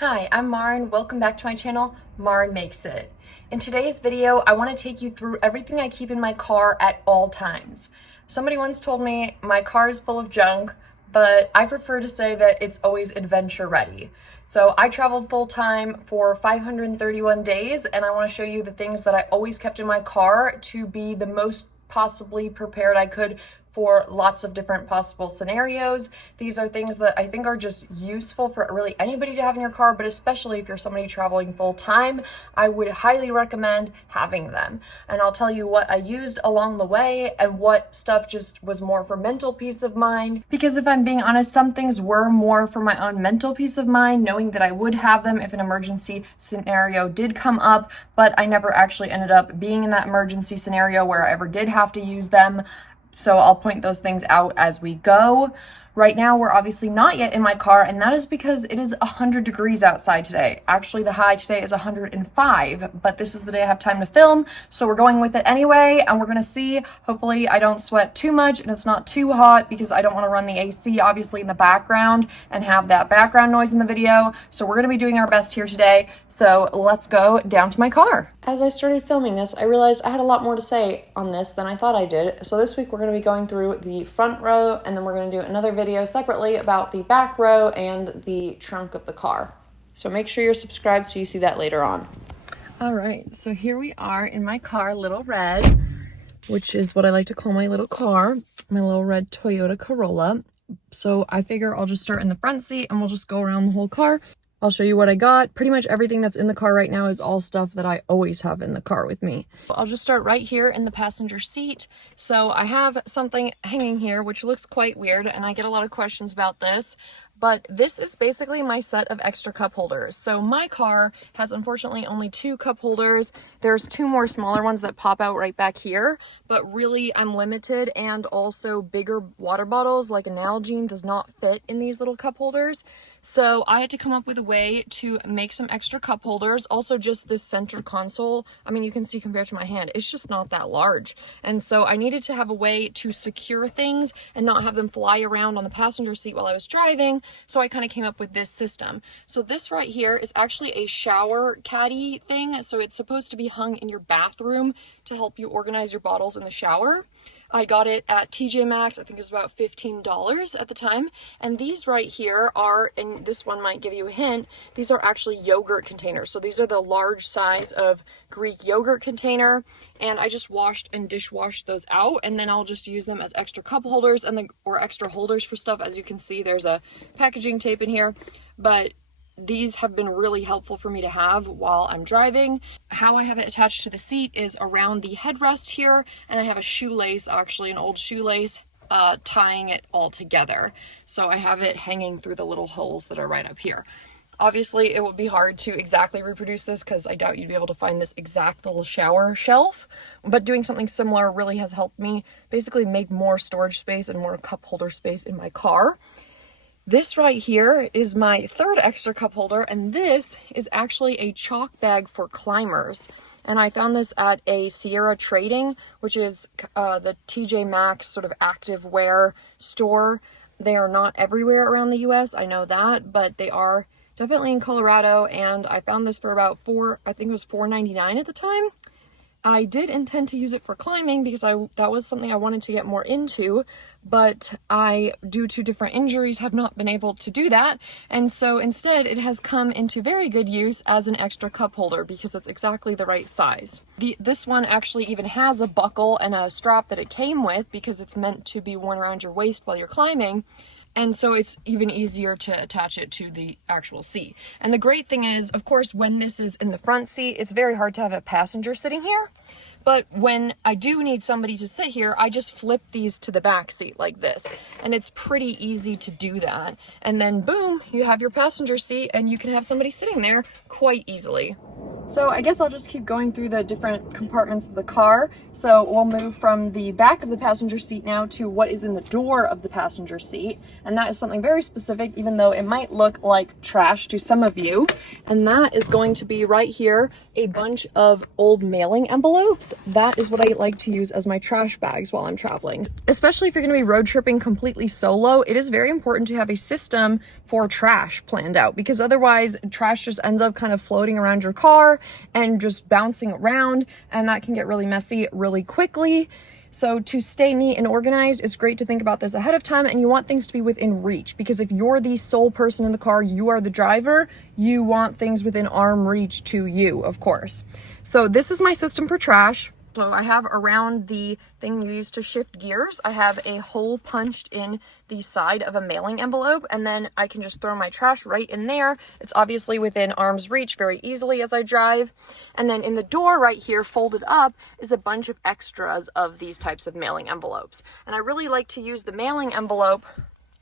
Hi, I'm Maren. Welcome back to my channel, Maren Makes It. In today's video, I want to take you through everything I keep in my car at all times. Somebody once told me my car is full of junk, but I prefer to say that it's always adventure ready. So I traveled full time for 531 days, and I want to show you the things that I always kept in my car to be the most possibly prepared I could for lots of different possible scenarios. These are things that I think are just useful for really anybody to have in your car, but especially if you're somebody traveling full time, I would highly recommend having them. And I'll tell you what I used along the way and what stuff just was more for mental peace of mind. Because if I'm being honest, some things were more for my own mental peace of mind, knowing that I would have them if an emergency scenario did come up, but I never actually ended up being in that emergency scenario where I ever did have to use them. So I'll point those things out as we go. Right now, we're obviously not yet in my car, and that is because it is 100 degrees outside today. Actually, the high today is 105, but this is the day I have time to film, so we're going with it anyway, and we're gonna see. Hopefully, I don't sweat too much, and it's not too hot, because I don't wanna run the AC, obviously, in the background, and have that background noise in the video. So we're gonna be doing our best here today, so let's go down to my car. As I started filming this, I realized I had a lot more to say on this than I thought I did. So this week, we're gonna be going through the front row, and then we're gonna do another video separately about the back row and the trunk of the car. So make sure you're subscribed so you see that later on. All right, so here we are in my car, Little Red, which is what I like to call my little car, my little red Toyota Corolla. So I figure I'll just start in the front seat and we'll just go around the whole car. I'll show you what I got. Pretty much everything that's in the car right now is all stuff that I always have in the car with me. I'll just start right here in the passenger seat. So I have something hanging here, which looks quite weird, and I get a lot of questions about this. But this is basically my set of extra cup holders. So my car has unfortunately only 2 cup holders. There's 2 more smaller ones that pop out right back here, but really I'm limited, and also bigger water bottles like a Nalgene does not fit in these little cup holders. So I had to come up with a way to make some extra cup holders. Also just this center console, I mean, you can see compared to my hand, it's just not that large. And so I needed to have a way to secure things and not have them fly around on the passenger seat while I was driving. So I kind of came up with this system. So this right here is actually a shower caddy thing. So it's supposed to be hung in your bathroom to help you organize your bottles in the shower. I got it at TJ Maxx. I think it was about $15 at the time. And these right here are, and this one might give you a hint, these are actually yogurt containers. So these are the large size of Greek yogurt container. And I just washed and dishwashed those out, and then I'll just use them as extra cup holders or extra holders for stuff. As you can see, there's a packaging tape in here, but these have been really helpful for me to have while I'm driving. How I have it attached to the seat is around the headrest here, and I have a shoelace, actually an old shoelace, tying it all together. So I have it hanging through the little holes that are right up here. Obviously, it would be hard to exactly reproduce this because I doubt you'd be able to find this exact little shower shelf, but doing something similar really has helped me basically make more storage space and more cup holder space in my car. This right here is my 3rd extra cup holder, and this is actually a chalk bag for climbers. And I found this at a Sierra Trading, which is the TJ Maxx sort of active wear store. They are not everywhere around the US, I know that, but they are definitely in Colorado, and I found this for about I think it was $4.99 at the time. I did intend to use it for climbing because that was something I wanted to get more into, but I, due to different injuries, have not been able to do that. And so instead, it has come into very good use as an extra cup holder because it's exactly the right size. This one actually even has a buckle and a strap that it came with because it's meant to be worn around your waist while you're climbing. And so it's even easier to attach it to the actual seat. And the great thing is, of course, when this is in the front seat, it's very hard to have a passenger sitting here. But when I do need somebody to sit here, I just flip these to the back seat like this. And it's pretty easy to do that. And then boom, you have your passenger seat and you can have somebody sitting there quite easily. So I guess I'll just keep going through the different compartments of the car. So we'll move from the back of the passenger seat now to what is in the door of the passenger seat. And that is something very specific, even though it might look like trash to some of you. And that is going to be right here, a bunch of old mailing envelopes. That is what I like to use as my trash bags while I'm traveling. Especially if you're going to be road tripping completely solo, it is very important to have a system for trash planned out, because otherwise trash just ends up kind of floating around your car and just bouncing around, and that can get really messy really quickly. So to stay neat and organized, it's great to think about this ahead of time, and you want things to be within reach, because if you're the sole person in the car, you are the driver, you want things within arm reach to you, of course. So this is my system for trash. So I have around the thing you use to shift gears, I have a hole punched in the side of a mailing envelope, and then I can just throw my trash right in there. It's obviously within arm's reach very easily as I drive. And then in the door right here, folded up, is a bunch of extras of these types of mailing envelopes. And I really like to use the mailing envelope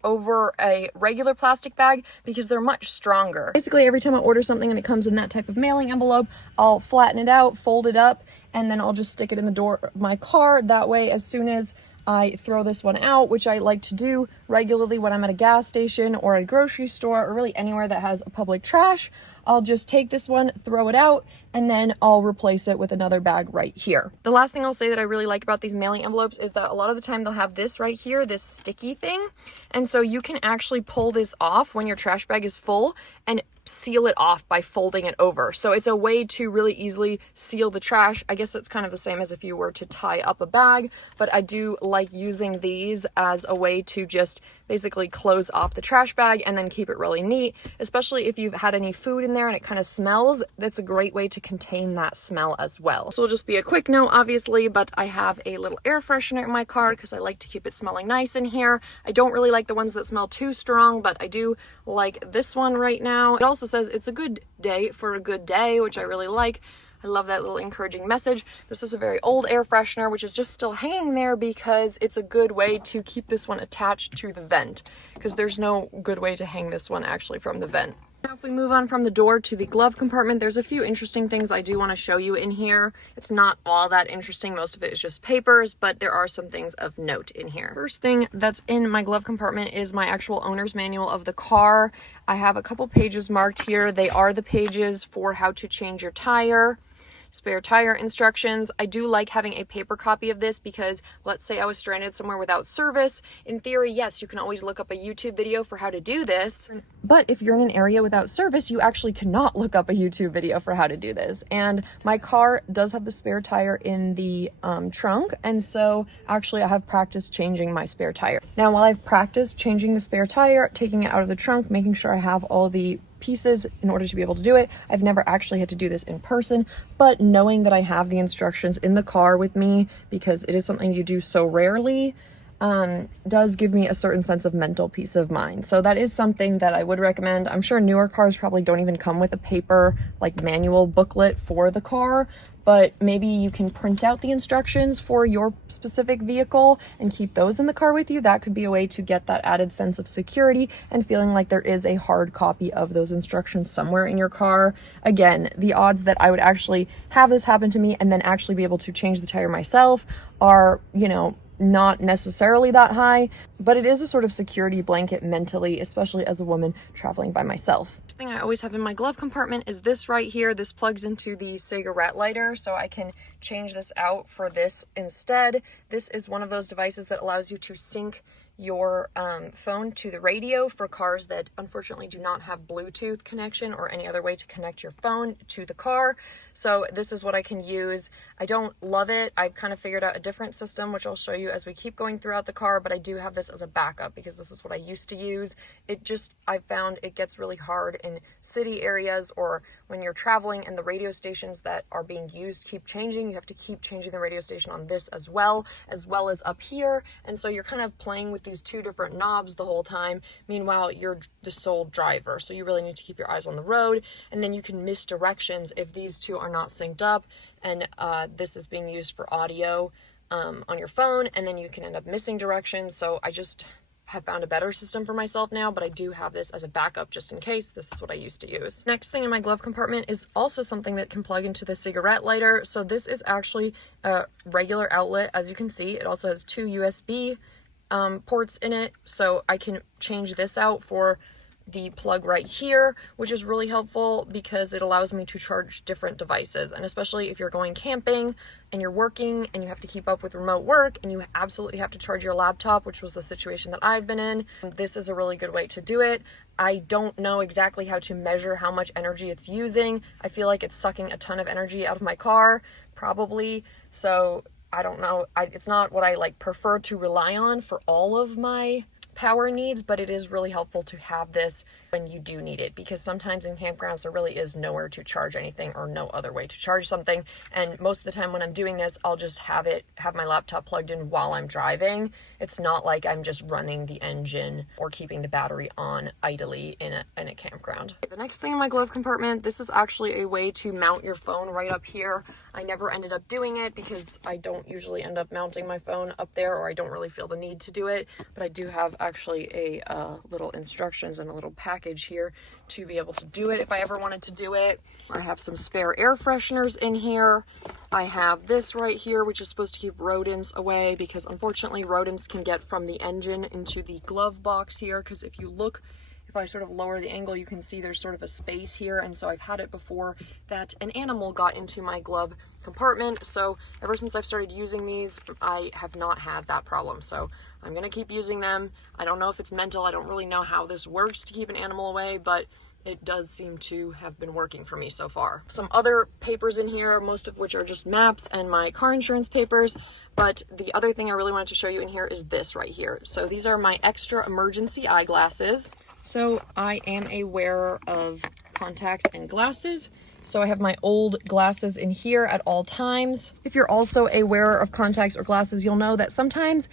over a regular plastic bag because they're much stronger. Basically, every time I order something and it comes in that type of mailing envelope, I'll flatten it out, fold it up, and then I'll just stick it in the door of my car. That way, as soon as I throw this one out, which I like to do regularly when I'm at a gas station or a grocery store or really anywhere that has a public trash, I'll just take this one, throw it out, and then I'll replace it with another bag right here. The last thing I'll say that I really like about these mailing envelopes is that a lot of the time they'll have this right here, this sticky thing. And so you can actually pull this off when your trash bag is full and seal it off by folding it over. So it's a way to really easily seal the trash. I guess it's kind of the same as if you were to tie up a bag, but I do like using these as a way to just basically close off the trash bag and then keep it really neat, especially if you've had any food in there and it kind of smells. That's a great way to contain that smell as well. So it'll just be a quick note, obviously, but I have a little air freshener in my car because I like to keep it smelling nice in here. I don't really like the ones that smell too strong, but I do like this one right now. It also says it's a good day for a good day, which I really like. I love that little encouraging message. This is a very old air freshener, which is just still hanging there because it's a good way to keep this one attached to the vent, because there's no good way to hang this one actually from the vent. Now, if we move on from the door to the glove compartment, there's a few interesting things I do want to show you in here. It's not all that interesting. Most of it is just papers, but there are some things of note in here. First thing that's in my glove compartment is my actual owner's manual of the car. I have a couple pages marked here. They are the pages for how to change your tire, spare tire instructions. I do like having a paper copy of this because let's say I was stranded somewhere without service. In theory, yes, you can always look up a YouTube video for how to do this. But if you're in an area without service, you actually cannot look up a YouTube video for how to do this. And my car does have the spare tire in the trunk. And so actually I have practiced changing my spare tire. Now, while I've practiced changing the spare tire, taking it out of the trunk, making sure I have all the pieces in order to be able to do it, I've never actually had to do this in person, but knowing that I have the instructions in the car with me, because it is something you do so rarely, does give me a certain sense of mental peace of mind. So that is something that I would recommend. I'm sure newer cars probably don't even come with a paper like manual booklet for the car, but maybe you can print out the instructions for your specific vehicle and keep those in the car with you. That could be a way to get that added sense of security and feeling like there is a hard copy of those instructions somewhere in your car. Again, the odds that I would actually have this happen to me and then actually be able to change the tire myself are, not necessarily that high, but it is a sort of security blanket mentally, especially as a woman traveling by myself. Next thing I always have in my glove compartment is this right here. This plugs into the cigarette lighter, so I can change this out for this instead. This is one of those devices that allows you to sync your phone to the radio for cars that unfortunately do not have Bluetooth connection or any other way to connect your phone to the car. So this is what I can use. I don't love it. I've kind of figured out a different system, which I'll show you as we keep going throughout the car, but I do have this as a backup because this is what I used to use. I found it gets really hard in city areas or when you're traveling and the radio stations that are being used keep changing. You have to keep changing the radio station on this as well as up here. And so you're kind of playing with these two different knobs the whole time. Meanwhile, you're the sole driver, so you really need to keep your eyes on the road, and then you can miss directions if these two are not synced up, and this is being used for audio on your phone, and then you can end up missing directions. So I just have found a better system for myself now, but I do have this as a backup just in case. This is what I used to use. Next thing in my glove compartment is also something that can plug into the cigarette lighter. So this is actually a regular outlet. As you can see, it also has 2 USB ports in it, so I can change this out for the plug right here, which is really helpful because it allows me to charge different devices. And especially if you're going camping and you're working and you have to keep up with remote work and you absolutely have to charge your laptop, which was the situation that I've been in, this is a really good way to do it. I don't know exactly how to measure how much energy it's using. I feel like it's sucking a ton of energy out of my car, probably. So I don't know. It's not what I like prefer to rely on for all of my power needs, but it is really helpful to have this when you do need it, because sometimes in campgrounds there really is nowhere to charge anything or no other way to charge something. And most of the time when I'm doing this, I'll just have my laptop plugged in while I'm driving. It's not like I'm just running the engine or keeping the battery on idly in a campground. The next thing in my glove compartment, this is actually a way to mount your phone right up here. I never ended up doing it because I don't usually end up mounting my phone up there, or I don't really feel the need to do it, but I do have actually a little instructions and a little package here to be able to do it if I ever wanted to do it. I have some spare air fresheners in here. I have this right here, which is supposed to keep rodents away, because unfortunately rodents can get from the engine into the glove box here, because if I sort of lower the angle, you can see there's sort of a space here. And so I've had it before that an animal got into my glove compartment. So ever since I've started using these, I have not had that problem. So I'm going to keep using them. I don't know if it's mental. I don't really know how this works to keep an animal away, but it does seem to have been working for me so far. Some other papers in here, most of which are just maps and my car insurance papers. But the other thing I really wanted to show you in here is this right here. So these are my extra emergency eyeglasses. So I am a wearer of contacts and glasses. So I have my old glasses in here at all times. If you're also a wearer of contacts or glasses, you'll know that sometimes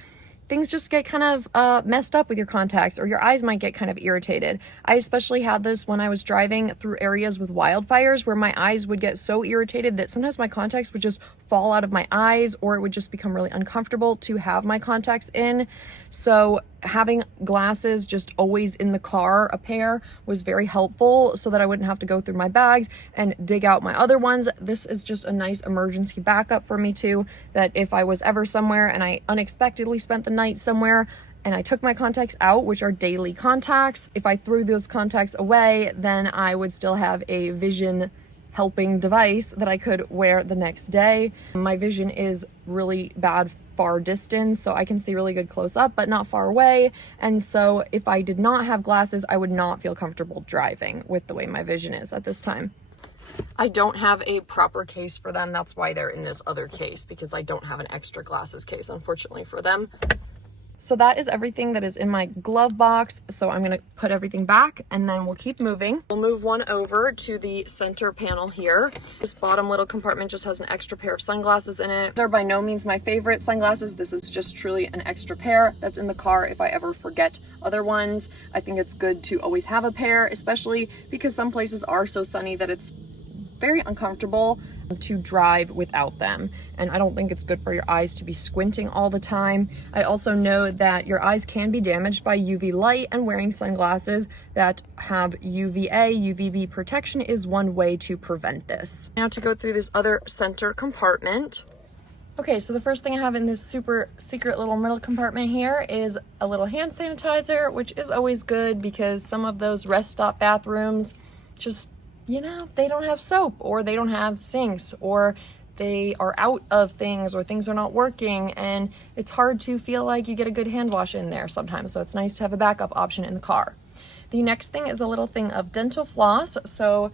things just get kind of messed up with your contacts, or your eyes might get kind of irritated. I especially had this when I was driving through areas with wildfires, where my eyes would get so irritated that sometimes my contacts would just fall out of my eyes, or it would just become really uncomfortable to have my contacts in. So having glasses just always in the car, a pair, was very helpful, so that I wouldn't have to go through my bags and dig out my other ones. This is just a nice emergency backup for me too, that if I was ever somewhere and I unexpectedly spent the night somewhere and I took my contacts out, which are daily contacts, if I threw those contacts away, then I would still have a vision helping device that I could wear the next day. My vision is really bad far distance, so I can see really good close up, but not far away. And so if I did not have glasses, I would not feel comfortable driving with the way my vision is at this time. I don't have a proper case for them. That's why they're in this other case, because I don't have an extra glasses case, unfortunately, for them. So that is everything that is in my glove box. So I'm going to put everything back and then we'll keep moving. We'll move one over to the center panel here. This bottom little compartment just has an extra pair of sunglasses in it. They're by no means my favorite sunglasses. This is just truly an extra pair that's in the car if I ever forget other ones. I think it's good to always have a pair, especially because some places are so sunny that it's very uncomfortable to drive without them, and I don't think it's good for your eyes to be squinting all the time. I also know that your eyes can be damaged by UV light, and wearing sunglasses that have UVA, UVB protection is one way to prevent this. Now to go through this other center compartment. Okay, so the first thing I have in this super secret little middle compartment here is a little hand sanitizer, which is always good because some of those rest stop bathrooms just, you know, they don't have soap, or they don't have sinks, or they are out of things, or things are not working, and it's hard to feel like you get a good hand wash in there sometimes. So it's nice to have a backup option in the car. The next thing is a little thing of dental floss. So,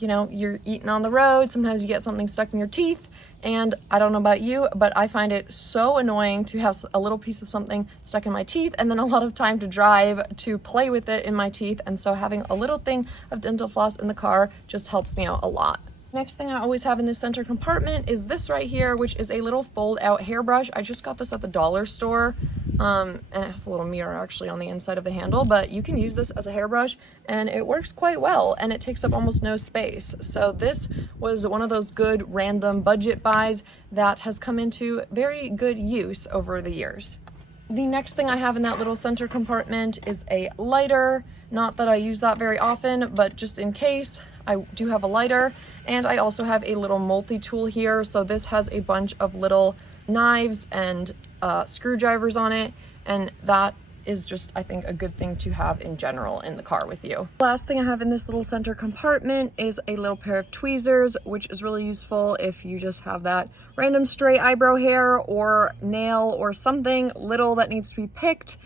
you know, you're eating on the road, sometimes you get something stuck in your teeth, and I don't know about you, but I find it so annoying to have a little piece of something stuck in my teeth and then a lot of time to drive to play with it in my teeth. And so having a little thing of dental floss in the car just helps me out a lot. Next thing I always have in this center compartment is this right here, which is a little fold out hairbrush. I just got this at the dollar store. And it has a little mirror actually on the inside of the handle, but you can use this as a hairbrush and it works quite well, and it takes up almost no space. So this was one of those good random budget buys that has come into very good use over the years. The next thing I have in that little center compartment is a lighter. Not that I use that very often, but just in case, I do have a lighter. And I also have a little multi-tool here. So this has a bunch of little knives and screwdrivers on it. And that is just, I think, a good thing to have in general in the car with you. Last thing I have in this little center compartment is a little pair of tweezers, which is really useful if you just have that random stray eyebrow hair or nail or something little that needs to be picked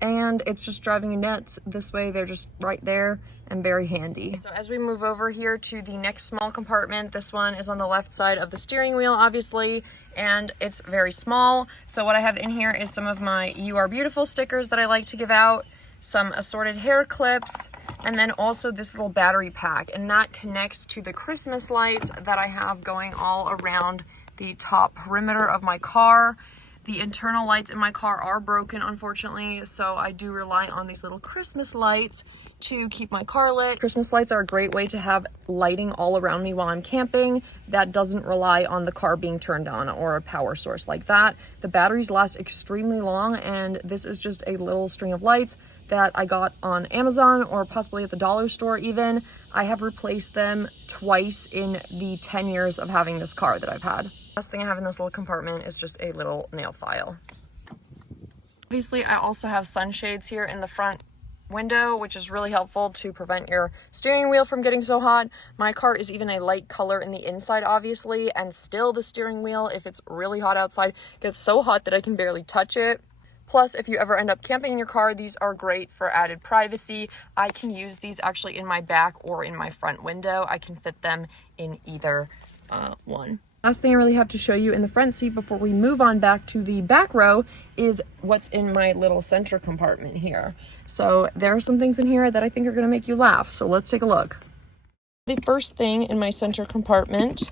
and it's just driving you nuts. This way they're just right there and very handy. So as we move over here to the next small compartment, this one is on the left side of the steering wheel, obviously, and it's very small. So what I have in here is some of my You Are Beautiful stickers that I like to give out, some assorted hair clips, and then also this little battery pack, and that connects to the Christmas lights that I have going all around the top perimeter of my car. The internal lights in my car are broken, unfortunately, so I do rely on these little Christmas lights to keep my car lit. Christmas lights are a great way to have lighting all around me while I'm camping that doesn't rely on the car being turned on or a power source like that. The batteries last extremely long, and this is just a little string of lights that I got on Amazon or possibly at the dollar store even. I have replaced them twice in the 10 years of having this car that I've had. Last thing I have in this little compartment is just a little nail file. Obviously, I also have sunshades here in the front window, which is really helpful to prevent your steering wheel from getting so hot. My car is even a light color in the inside, obviously, and still the steering wheel, if it's really hot outside, gets so hot that I can barely touch it. Plus, if you ever end up camping in your car, these are great for added privacy. I can use these actually in my back or in my front window. I can fit them in either one. Last thing I really have to show you in the front seat before we move on back to the back row is what's in my little center compartment here. So there are some things in here that I think are going to make you laugh. So let's take a look. The first thing in my center compartment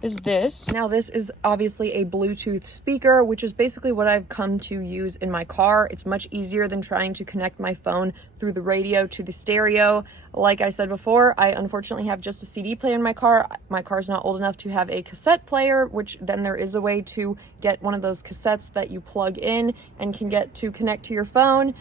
is this. Now this is obviously a Bluetooth speaker, which is basically what I've come to use in my car. It's much easier than trying to connect my phone through the radio to the stereo. Like I said before, I unfortunately have just a CD player in my car. My car's not old enough to have a cassette player, which then there is a way to get one of those cassettes that you plug in and can get to connect to your phone.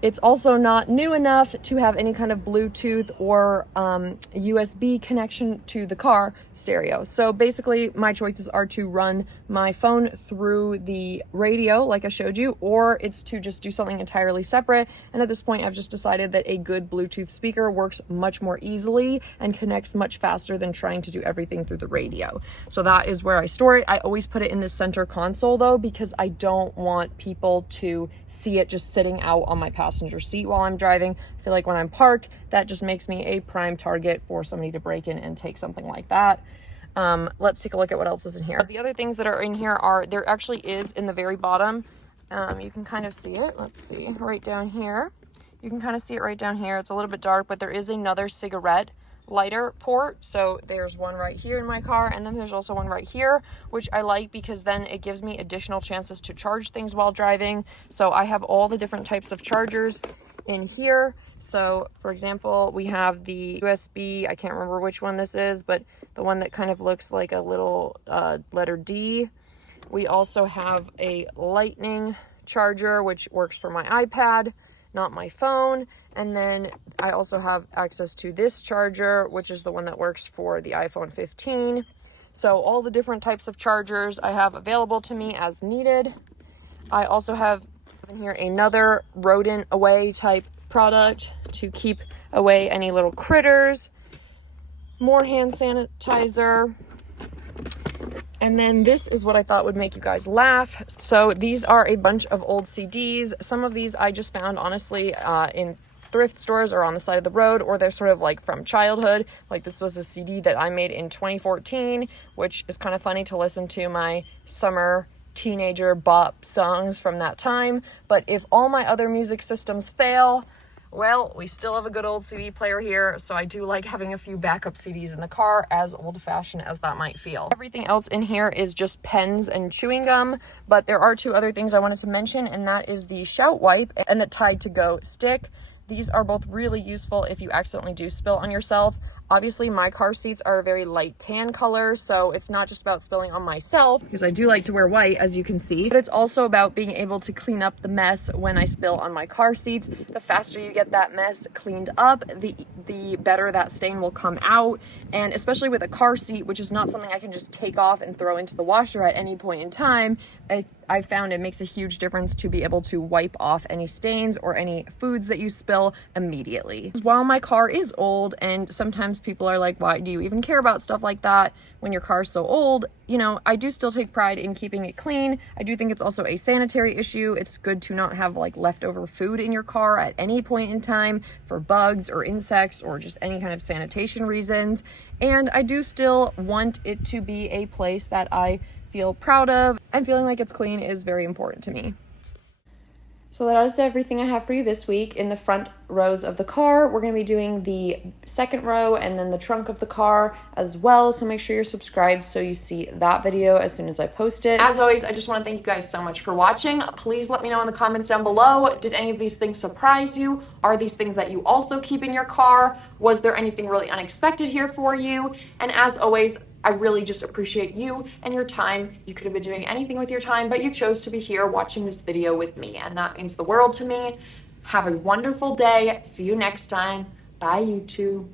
It's also not new enough to have any kind of Bluetooth or USB connection to the car stereo. So basically my choices are to run my phone through the radio like I showed you, or it's to just do something entirely separate. And at this point I've just decided that a good Bluetooth speaker works much more easily and connects much faster than trying to do everything through the radio. So that is where I store it. I always put it in the center console though, because I don't want people to see it just sitting out on my passenger seat while I'm driving. I feel like when I'm parked, that just makes me a prime target for somebody to break in and take something like that. Let's take a look at what else is in here. The other things that are in here are, there actually is in the very bottom, you can kind of see it. Let's see, right down here. You can kind of see it right down here. It's a little bit dark, but there is another cigarette lighter port. So there's one right here in my car, and then there's also one right here, which I like because then it gives me additional chances to charge things while driving. So I have all the different types of chargers in here. So for example, we have the USB, I can't remember which one this is, but the one that kind of looks like a little letter D. We also have a lightning charger, which works for my iPad, not my phone. And then I also have access to this charger, which is the one that works for the iPhone 15. So all the different types of chargers I have available to me as needed. I also have in here another rodent away type product to keep away any little critters, more hand sanitizer. And then this is what I thought would make you guys laugh. So these are a bunch of old CDs. Some of these I just found honestly in thrift stores or on the side of the road, or they're sort of like from childhood. Like this was a CD that I made in 2014, which is kind of funny to listen to my summer teenager bop songs from that time. But if all my other music systems fail, well, we still have a good old CD player here, so I do like having a few backup CDs in the car, as old-fashioned as that might feel. Everything else in here is just pens and chewing gum, but there are two other things I wanted to mention, and that is the shout wipe and the Tide to Go stick. These are both really useful if you accidentally do spill on yourself. Obviously, my car seats are a very light tan color, so it's not just about spilling on myself, because I do like to wear white, as you can see, but it's also about being able to clean up the mess when I spill on my car seats. The faster you get that mess cleaned up, the better that stain will come out. And especially with a car seat, which is not something I can just take off and throw into the washer at any point in time, I found it makes a huge difference to be able to wipe off any stains or any foods that you spill immediately. While my car is old, and sometimes people are like, why do you even care about stuff like that when your car's so old? You know, I do still take pride in keeping it clean. I do think it's also a sanitary issue. It's good to not have like leftover food in your car at any point in time for bugs or insects or just any kind of sanitation reasons. And I do still want it to be a place that I feel proud of, and feeling like it's clean is very important to me. So that is everything I have for you this week. In the front rows of the car, we're going to be doing the second row and then the trunk of the car as well. So make sure you're subscribed so you see that video as soon as I post it. As always, I just want to thank you guys so much for watching. Please let me know in the comments down below, did any of these things surprise you? Are these things that you also keep in your car? Was there anything really unexpected here for you? And as always, I really just appreciate you and your time. You could have been doing anything with your time, but you chose to be here watching this video with me, and that means the world to me. Have a wonderful day. See you next time. Bye, YouTube.